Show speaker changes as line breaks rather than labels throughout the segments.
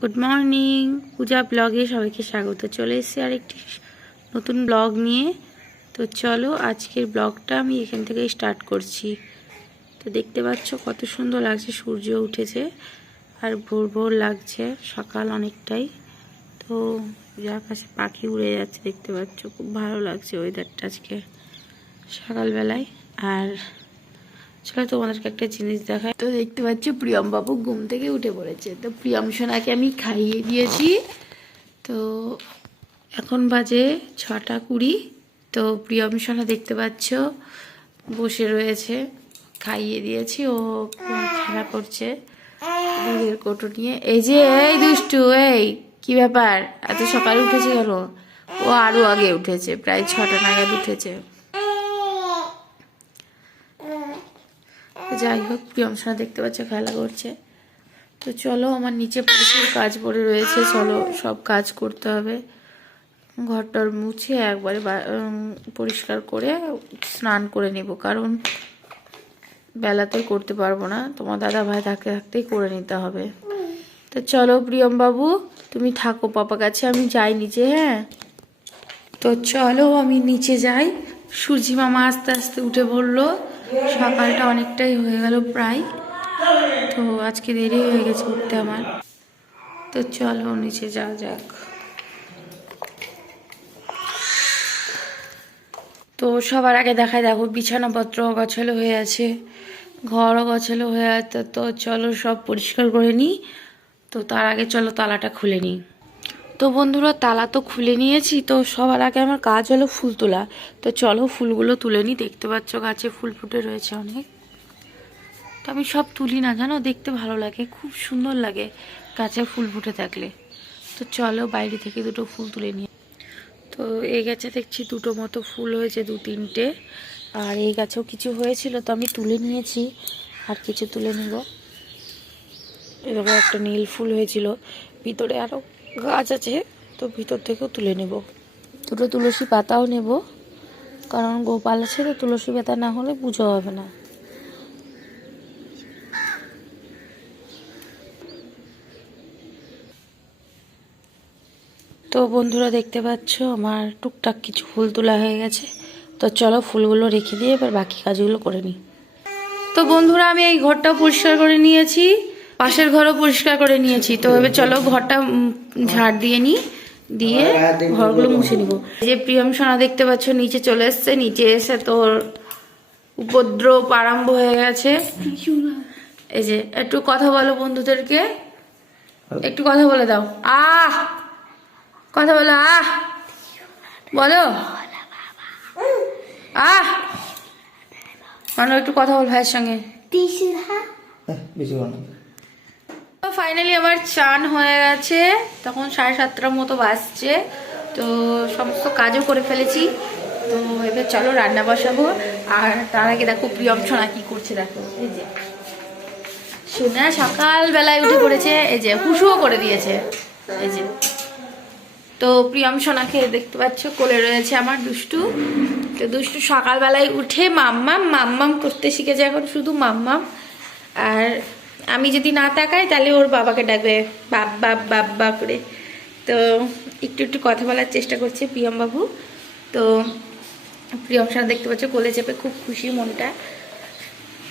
Good morning পূজা ব্লগে সবাইকে স্বাগত। চলে এসেছি আর একটি নতুন ব্লগ নিয়ে। তো চলো আজকের ব্লগটা আমি এখান থেকে স্টার্ট করছি। তো দেখতে পাচ্ছ কত সুন্দর লাগছে, সূর্য উঠেছে আর ভোর ভোর লাগছে, সকাল অনেকটাই। তো যার কাছে পাখি উড়ে যাচ্ছে দেখতে পাচ্ছ, খুব ভালো লাগছে ওয়েদারটা আজকে সকালবেলায়। আর চলো তোমাদেরকে একটা জিনিস দেখায় তো দেখতে পাচ্ছ প্রিয়ম বাবু ঘুম থেকে উঠে পড়েছে। তো প্রিয়ম সোনাকে আমি খাইয়ে দিয়েছি। তো এখন বাজে ছটা কুড়ি। তো প্রিয়ম সোনা দেখতে পাচ্ছ বসে রয়েছে। খাইয়ে দিয়েছি, ও খেলা করছে। দুধের কোটো নিয়ে। এই যে, এই দুষ্টু, এই, কি ব্যাপার? এত সকালে উঠেছে কেন? ও আরও আগে উঠেছে, প্রায় ছটা নাগাদ উঠেছে। যাই হোক প্রিয়মসোনা দেখতে পাচ্ছে খেলা করছে। তো চলো, আমার নিচে প্রচুর কাজ পড়ে রয়েছে, চলো সব কাজ করতে হবে। ঘরটার মুছে একবারে পরিষ্কার করে স্নান করে নেব, কারণ বেলাতে করতে পারব না। তোমার দাদা ভাই থাকতে থাকতেই করে নিতে হবে। তো চলো প্রিয়ম বাবু তুমি থাকো পাপা কাছে, আমি যাই নিচে হ্যাঁ? তো চলো, আমি নিচে যাই। সূর্যি মামা আস্তে আস্তে উঠে পড়ল সকালটা অনেকটাই হয়ে গেল প্রায়। তো আজকে দেরি হয়ে গেছে উঠতে আমার। তো চলো নিচে যাওয়া যাক। তো সবার আগে দেখায় দেখো বিছানাপত্র গছালো হয়ে আছে, ঘরও গছালো হয়ে আছে। তো চলো সব পরিষ্কার করে নিই। তো তার আগে চলো তালাটা খুলে নিই। তো বন্ধুরা, তালা তো খুলে নিয়েছি, তো সবার আগে আমার কাজ হলো ফুল তোলা। তো চলো ফুলগুলো তুলে নিই দেখতে পাচ্ছ গাছে ফুল ফুটে রয়েছে অনেক। তো আমি সব তুলি না, জানো? দেখতে ভালো লাগে, খুব সুন্দর লাগে গাছে ফুল ফুটে থাকলে। তো চলো বাইরে থেকে দুটো ফুল তুলে নিই। তো এই গাছে দেখছি দুটো মতো ফুল হয়েছে, দু তিনটে। আর এই গাছেও কিছু হয়েছিল, তো আমি তুলে নিয়েছি। আর কিছু তুলে নিব। এভাবে একটা নীল ফুল হয়েছিল। ভিতরে আরও গাছ আছে তো ভিতর থেকেও তুলে নেব। দুটো তুলসী পাতাও নেব কারণ গোপাল আছে তো তুলসী পাতা না হলে পুজো হবে না। তো বন্ধুরা দেখতে পাচ্ছ আমার টুকটাক কিছু ফুল তোলা হয়ে গেছে। তো চলো ফুলগুলো রেখে দিয়ে এবার বাকি কাজগুলো করে নিই। তো বন্ধুরা আমি এই ঘরটা পরিষ্কার করে নিয়েছি। পাশের ঘরও পরিষ্কার করে নিয়েছি। তো এবার চলো ঘরটা ঝাড় দিয়ে নিই দিয়ে ঘরগুলো মুছে নিব। এই যে প্রিয়ম সোনা দেখতে পাচ্ছ নিচে চলে এসছে নিচে এসে তোর উপদ্রব আরম্ভ হয়ে গেছে। এই যে একটু কথা বলো বন্ধুদেরকে। একটু কথা বলে দাও। আহ! কথা বলো আহ! বলো। আহ! মানে একটু কথা বল ভাইয়ের সঙ্গে।
বেশি বানো
তো ফাইনালি আমার চান হয়ে গেছে। তখন সাড়ে সাতটার মতো বাজছে। তো সমস্ত কাজও করে ফেলেছি। তো এবার চলো রান্না বসাবো। আর তার আগে দেখো প্রিয়ম সোনা কি করছে দেখো। এই যে। সোনা সকালবেলায় উঠে পড়েছে। এই যে, হুশুও করে দিয়েছে। এই যে। তো প্রিয়ম সোনাকে দেখতে পাচ্ছ, কোলে রয়েছে আমার দুষ্টু। তো দুষ্টু সকালবেলায় উঠে মাম্মাম মাম্মাম করতে শিখেছে এখন শুধু মাম্মাম। আর আমি যদি না তাকাই, তাহলে ওর বাবাকে ডাকবে, বাপ বাপ বাপ বা করে তো একটু একটু কথা বলার চেষ্টা করছে প্রিয়ম বাবু তো প্রিয়ম সোনা দেখতে পাচ্ছ, কোলে চেপে খুব খুশি মনটা।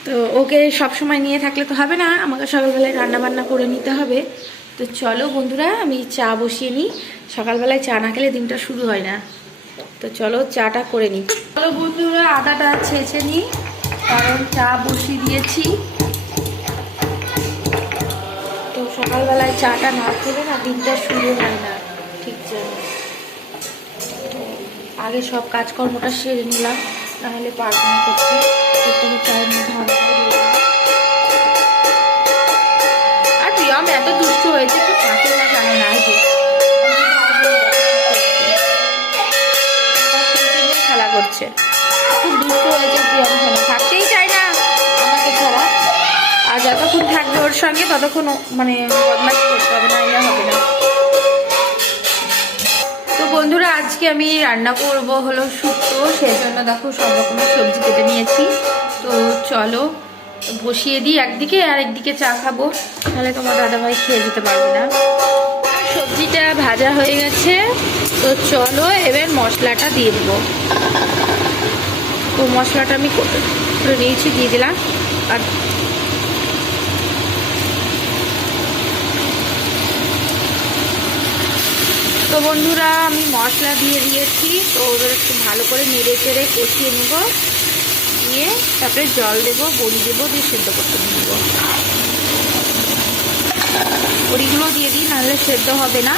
তো ওকে সব সময় নিয়ে থাকলে তো হবে না, আমাকে সকালবেলায় রান্না বান্না করে নিতে হবে। তো চলো বন্ধুরা, আমি চা বসিয়ে নিই। সকালবেলায় চা না খেলে দিনটা শুরু হয় না। তো চলো চাটা করে নিই। চলো বন্ধুরা, আদাটা ছেঁচে নিই, কারণ চা বসিয়ে দিয়েছি। সকালবেলায় চাটা না খেলে না দিনটা শুরু হয় না, ঠিক যেন। আগে সব কাজকর্মটা সেরে নিলাম, নাহলে পারব না করতে চায়ের মধ্যে আর আর প্রিয়ম এত দুষ্ট হয়েছে যতক্ষণ থাকবে ওর সঙ্গে, ততক্ষণ মানে বদমাশ করতে হবে না এলে হবে না। তো বন্ধুরা, আজকে আমি রান্না করব হলো শুক্তো, সেই জন্য দেখো সব রকমের সবজি কেটে নিয়েছি। তো চলো, বসিয়ে দিই একদিকে আর একদিকে চা খাব। তাহলে তোমার দাদাভাই খেয়ে যেতে পারবে না। সবজিটা ভাজা হয়ে গেছে। তো চলো, এবার মশলাটা দিয়ে দেবো। তো মশলাটা আমি করে নিয়েছি, দিয়ে দিলাম। আর তো বন্ধুরা, আমি মশলা দিয়ে দিয়েছি, তো ওদের একটু ভালো করে নেড়ে চেড়ে কষিয়ে নেব। দিয়ে তারপরে জল দেবো, বড়ি দেবো, দিয়ে সেদ্ধ করতে দেবো। বড়িগুলো দিয়ে দিই, নাহলে সেদ্ধ হবে না।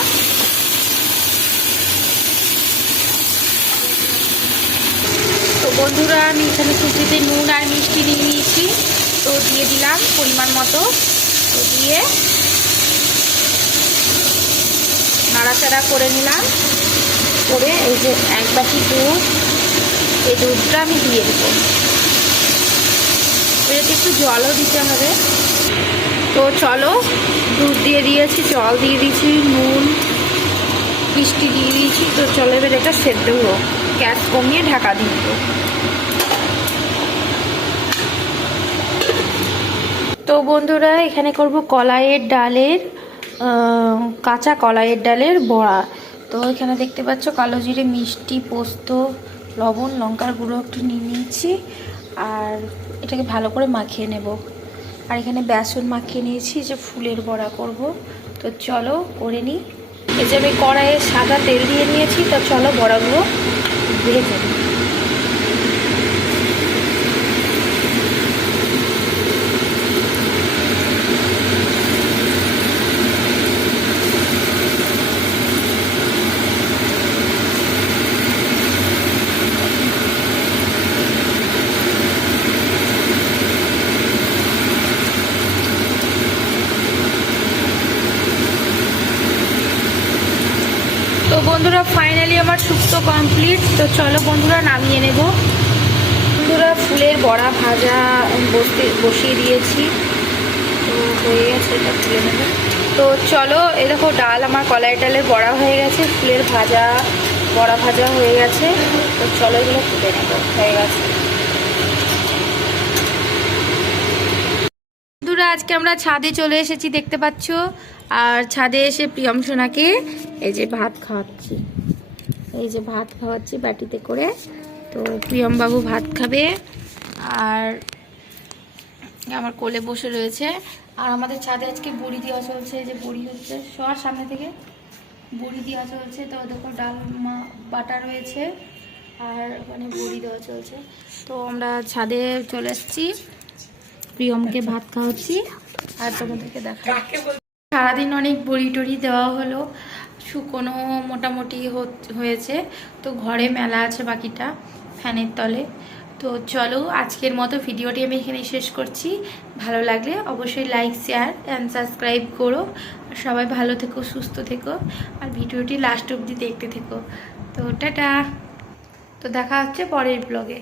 তো বন্ধুরা, আমি এখানে সবজিতে নুন আর মিষ্টি নিয়ে নিয়েছি। তো দিয়ে দিলাম পরিমাণ মতো। তো দিয়ে নাড়াচাড়া করে নিলাম। করে এই যে এক বাটি দুধ, এই দুধটা আমি দিয়ে দেবো। এটাতে একটু জলও দিতে হবে। তো চলো, দুধ দিয়ে দিয়েছি, জল দিয়ে দিয়েছি, নুন, মিষ্টি দিয়ে দিয়েছি। তো চলো এবার এটা সেদ্ধ হোক। গ্যাস কমিয়ে ঢাকা দিয়ে তো বন্ধুরা, এখানে করব কলাইয়ের ডালের কাঁচা কলাইয়ের ডালের বড়া। তো এখানে দেখতে পাচ্ছ কালো জিরে, মিষ্টি, পোস্ত, লবণ, লঙ্কার গুঁড়ো একটু নিয়ে নিয়েছি। আর এটাকে ভালো করে মাখিয়ে নেব। আর এখানে বেসন মাখিয়ে নিয়েছি, যে ফুলের বড়া করব। তো চলো করে নিই। এই যে আমি কড়াইয়ে সাদা তেল দিয়ে নিয়েছি, তো চলো বড়াগুলো ভেজে নিই তো বন্ধুরা ফাইনালি আমার শুক্তো কমপ্লিট তো চলো বন্ধুরা, নামিয়ে নেব। বন্ধুরা, ফুলের বড়া ভাজা বসতে বসিয়ে দিয়েছি। তো হয়ে গেছে, এটা তুলে নেবে। তো চলো এ দেখো, ডাল আমার কলাই ডালের বড়া হয়ে গেছে, ফুলের ভাজা, বড়া ভাজা হয়ে গেছে। তো চলো এগুলো তুলে নেব, হয়ে গেছে। বন্ধুরা, আজকে আমরা ছাদে চলে এসেছি, দেখতে পাচ্ছ? আর ছাদে এসে প্রিয়ম সোনাকে এই যে ভাত খাওয়াচ্ছি। এই যে ভাত খাওয়াচ্ছি বাটিতে করে। তো প্রিয়ম বাবু ভাত খাবে আর আমার কোলে বসে রয়েছে। আর আমাদের ছাদে আজকে বড়ি দেওয়া চলছে যে বড়ি হচ্ছে। সবার সামনে থেকে। বড়ি দেওয়া চলছে, তো দেখো ডাল, মা- বাটা রয়েছে। আর ওখানে বড়ি দেওয়া চলছে। তো আমরা ছাদে চলে এসেছি। প্রিয়মকে ভাত খাওয়াচ্ছি। আর তোমাদেরকে দেখা সারাদিন অনেক বড়ি টড়ি দেওয়া হলো। শুকনো মোটামুটি হয়েছে। তো ঘরে মেলা আছে বাকিটা ফ্যানের তলে। তো চলো আজকের মতো ভিডিওটি আমি এখানে শেষ করছি। ভালো লাগলে অবশ্যই লাইক শেয়ার অ্যান্ড সাবস্ক্রাইব করো। সবাই ভালো থেকো, সুস্থ থেকো। আর ভিডিওটি লাস্ট অবধি দেখতে থেকো। তো টাটা। তো দেখা হচ্ছে পরের ব্লগে